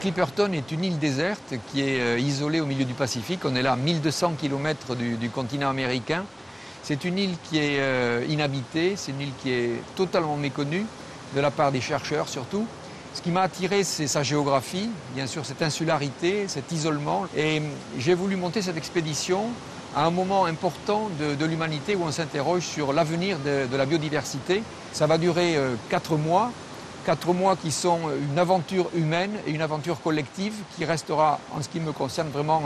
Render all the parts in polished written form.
Clipperton est une île déserte qui est isolée au milieu du Pacifique. On est là à 1200 km du continent américain. C'est une île qui est inhabitée, c'est une île qui est totalement méconnue, de la part des chercheurs surtout. Ce qui m'a attiré, c'est sa géographie, bien sûr cette insularité, cet isolement. Et j'ai voulu monter cette expédition à un moment important de l'humanité où on s'interroge sur l'avenir de la biodiversité. Ça va durer 4 mois. 4 mois qui sont une aventure humaine et une aventure collective qui restera, en ce qui me concerne, vraiment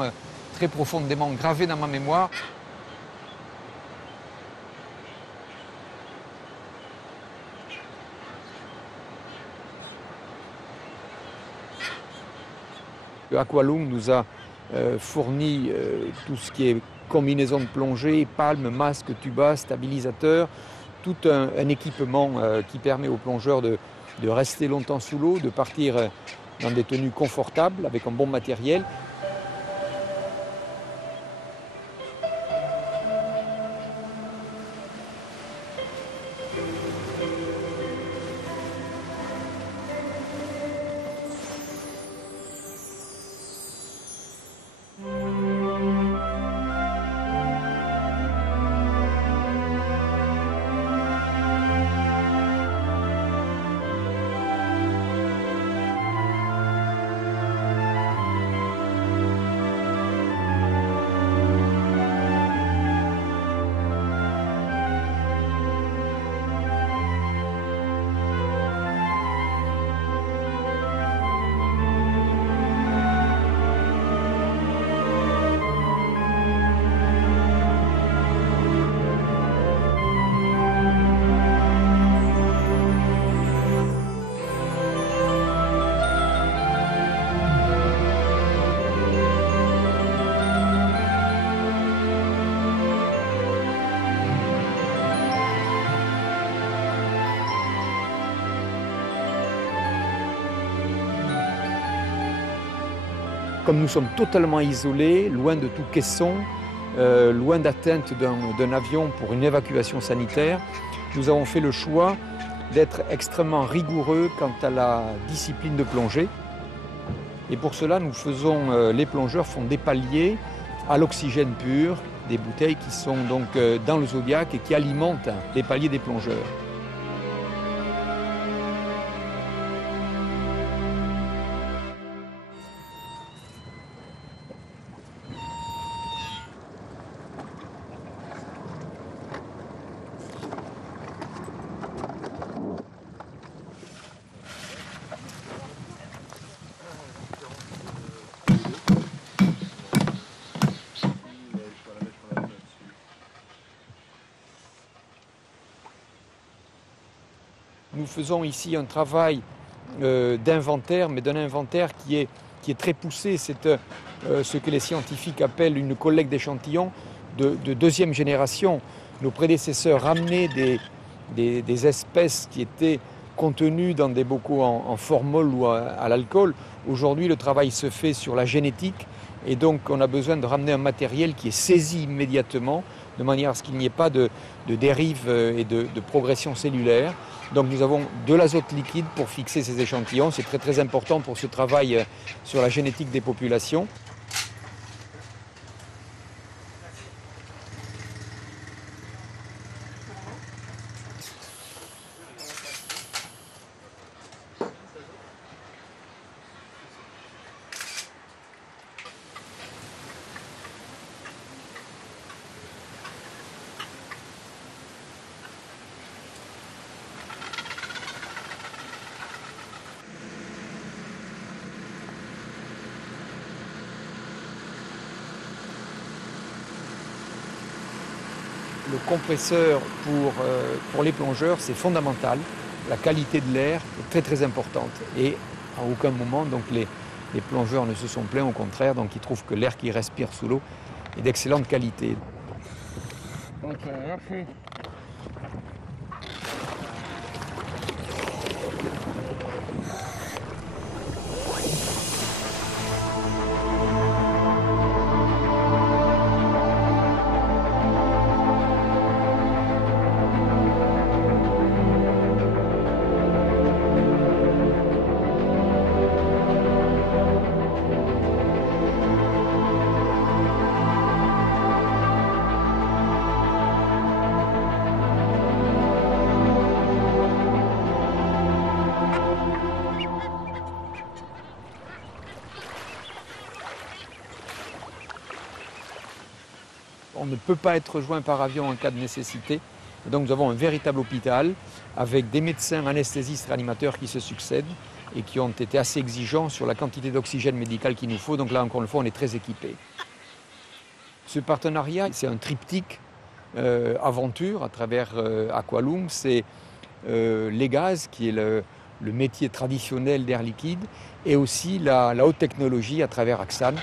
très profondément gravée dans ma mémoire. Le Aqualung nous a fourni tout ce qui est combinaison de plongée, palmes, masques, tubas, stabilisateurs, tout un équipement qui permet aux plongeurs de rester longtemps sous l'eau, de partir dans des tenues confortables avec un bon matériel. Comme nous sommes totalement isolés, loin de tout caisson, loin d'atteinte d'un avion pour une évacuation sanitaire, nous avons fait le choix d'être extrêmement rigoureux quant à la discipline de plongée. Et pour cela, les plongeurs font des paliers à l'oxygène pur, des bouteilles qui sont donc dans le Zodiac et qui alimentent les paliers des plongeurs. Nous faisons ici un travail d'inventaire, mais d'un inventaire qui est très poussé. C'est ce que les scientifiques appellent une collecte d'échantillons de deuxième génération. Nos prédécesseurs ramenaient des espèces qui étaient contenues dans des bocaux en formol ou à l'alcool. Aujourd'hui, le travail se fait sur la génétique et donc on a besoin de ramener un matériel qui est saisi immédiatement de manière à ce qu'il n'y ait pas de dérive et de progression cellulaire. Donc nous avons de l'azote liquide pour fixer ces échantillons. C'est très très important pour ce travail sur la génétique des populations. Le compresseur pour les plongeurs, c'est fondamental. La qualité de l'air est très très importante. Et à aucun moment, donc, les plongeurs ne se sont plaints, au contraire, donc ils trouvent que l'air qu'ils respirent sous l'eau est d'excellente qualité. Ok, merci. on ne peut pas être rejoint par avion en cas de nécessité. Donc nous avons un véritable hôpital avec des médecins anesthésistes réanimateurs qui se succèdent et qui ont été assez exigeants sur la quantité d'oxygène médical qu'il nous faut. Donc là, encore une fois, on est très équipés. Ce partenariat, c'est un triptyque aventure à travers Aqualung. C'est les gaz, qui est le métier traditionnel d'Air Liquide, et aussi la haute technologie à travers Axane.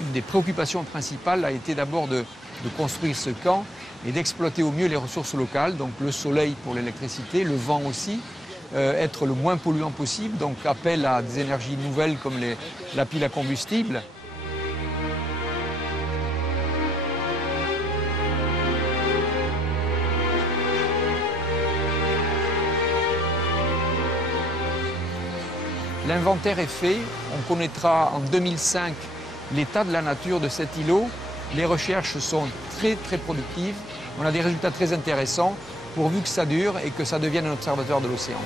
Une des préoccupations principales a été d'abord de construire ce camp et d'exploiter au mieux les ressources locales, donc le soleil pour l'électricité, le vent aussi, être le moins polluant possible, donc appel à des énergies nouvelles comme la pile à combustible. L'inventaire est fait, on connaîtra en 2005 l'état de la nature de cet îlot. Les recherches sont très productives, on a des résultats très intéressants pourvu que ça dure et que ça devienne un observateur de l'océan.